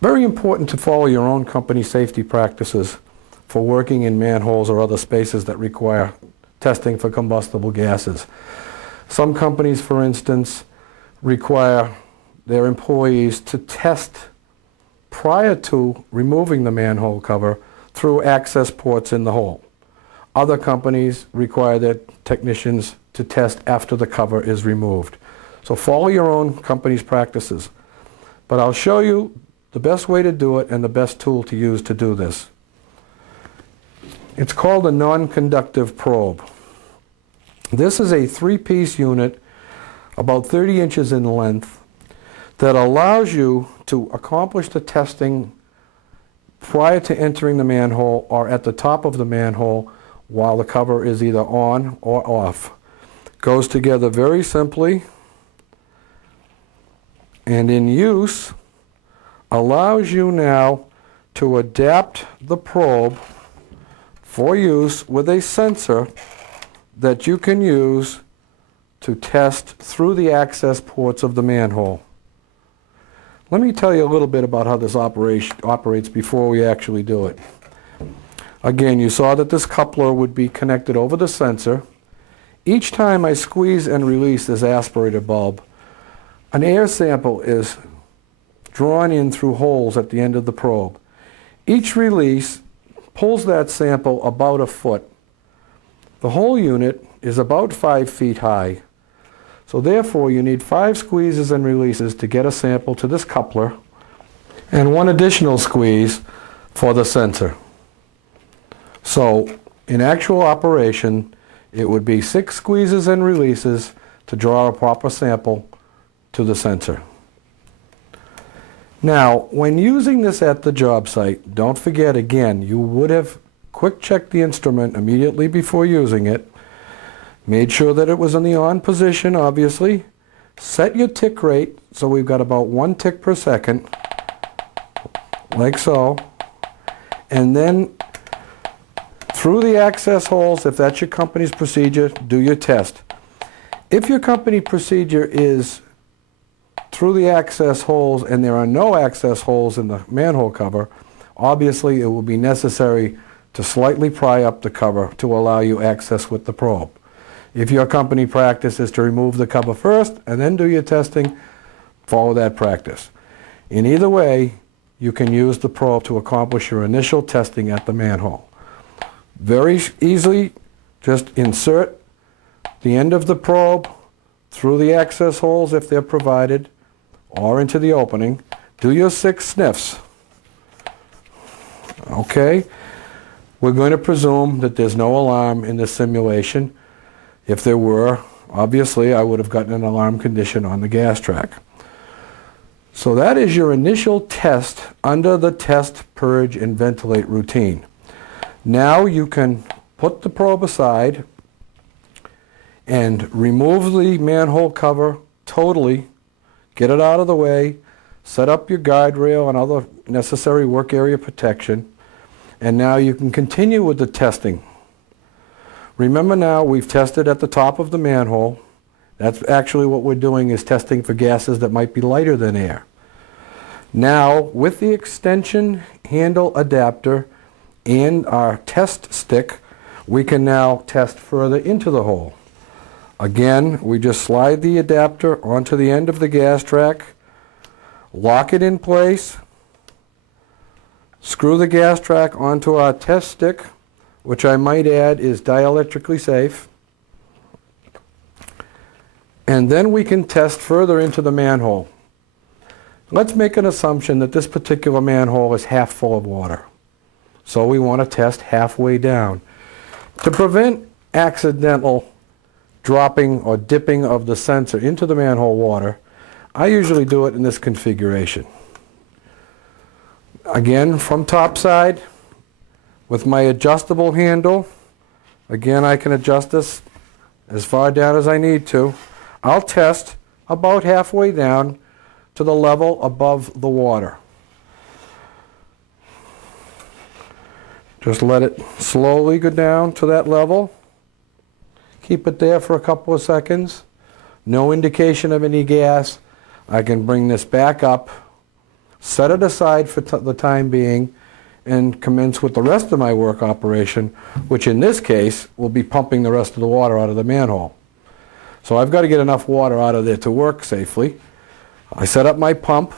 Very important to follow your own company safety practices for working in manholes or other spaces that require testing for combustible gases. Some companies, for instance, require their employees to test prior to removing the manhole cover through access ports in the hole. Other companies require their technicians to test after the cover is removed. So follow your own company's practices. But I'll show you the best way to do it and the best tool to use to do this. It's called a non-conductive probe. This is a three-piece unit about 30 inches in length that allows you to accomplish the testing prior to entering the manhole or at the top of the manhole while the cover is either on or off. Goes together very simply, and in use allows you now to adapt the probe for use with a sensor that you can use to test through the access ports of the manhole. Let me tell you a little bit about how this operates before we actually do it. Again, you saw that this coupler would be connected over the sensor. Each time I squeeze and release this aspirator bulb, an air sample is drawn in through holes at the end of the probe. Each release pulls that sample about a foot. The whole unit is about 5 feet high. So therefore you need 5 squeezes and releases to get a sample to this coupler and 1 additional squeeze for the sensor. So in actual operation it would be 6 squeezes and releases to draw a proper sample to the sensor. Now, when using this at the job site, don't forget again, you would have quick checked the instrument immediately before using it, made sure that it was in the on position, obviously, set your tick rate, so we've got about 1 tick per second, like so, and then through the access holes, if that's your company's procedure, do your test. If your company procedure is through the access holes and there are no access holes in the manhole cover, obviously it will be necessary to slightly pry up the cover to allow you access with the probe. If your company practice is to remove the cover first and then do your testing, follow that practice. In either way, you can use the probe to accomplish your initial testing at the manhole. Very easily, just insert the end of the probe through the access holes if they're provided, or into the opening. Do your 6 sniffs. Okay? We're going to presume that there's no alarm in this simulation. If there were, obviously I would have gotten an alarm condition on the GasTrac. So that is your initial test under the test, purge, and ventilate routine. Now you can put the probe aside and remove the manhole cover totally, get it out of the way, set up your guide rail and other necessary work area protection, and now you can continue with the testing. Remember now, we've tested at the top of the manhole. That's actually what we're doing, is testing for gases that might be lighter than air. Now, with the extension handle adapter and our test stick, we can now test further into the hole. Again, we just slide the adapter onto the end of the GasTrac, lock it in place, screw the GasTrac onto our test stick, which I might add is dielectrically safe, and then we can test further into the manhole. Let's make an assumption that this particular manhole is half full of water. So we want to test halfway down. To prevent accidental dropping or dipping of the sensor into the manhole water, I usually do it in this configuration. Again, from top side, with my adjustable handle, again I can adjust this as far down as I need to. I'll test about halfway down to the level above the water. Just let it slowly go down to that level. keep it there for a couple of seconds. No indication of any gas. I can bring this back up, set it aside for the time being, and commence with the rest of my work operation, which in this case will be pumping the rest of the water out of the manhole. So I've got to get enough water out of there to work safely. I set up my pump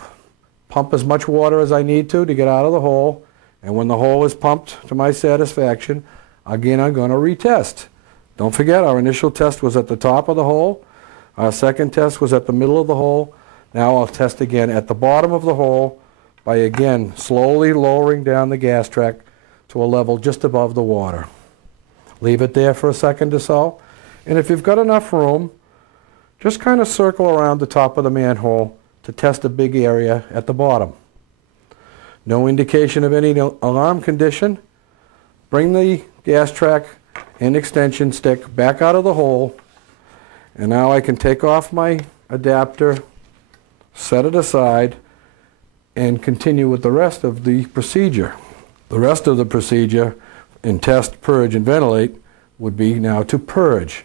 as much water as I need to get out of the hole, and when the hole is pumped to my satisfaction, again I'm going to retest. Don't forget, our initial test was at the top of the hole. Our second test was at the middle of the hole. Now I'll test again at the bottom of the hole by again slowly lowering down the Gas-Trac to a level just above the water. Leave it there for a second or so, and if you've got enough room, just kind of circle around the top of the manhole to test a big area at the bottom. No indication of any alarm condition. Bring the Gas-Trac and extension stick back out of the hole, and now I can take off my adapter, set it aside, and continue with the rest of the procedure. The rest of the procedure in test, purge, and ventilate would be now to purge.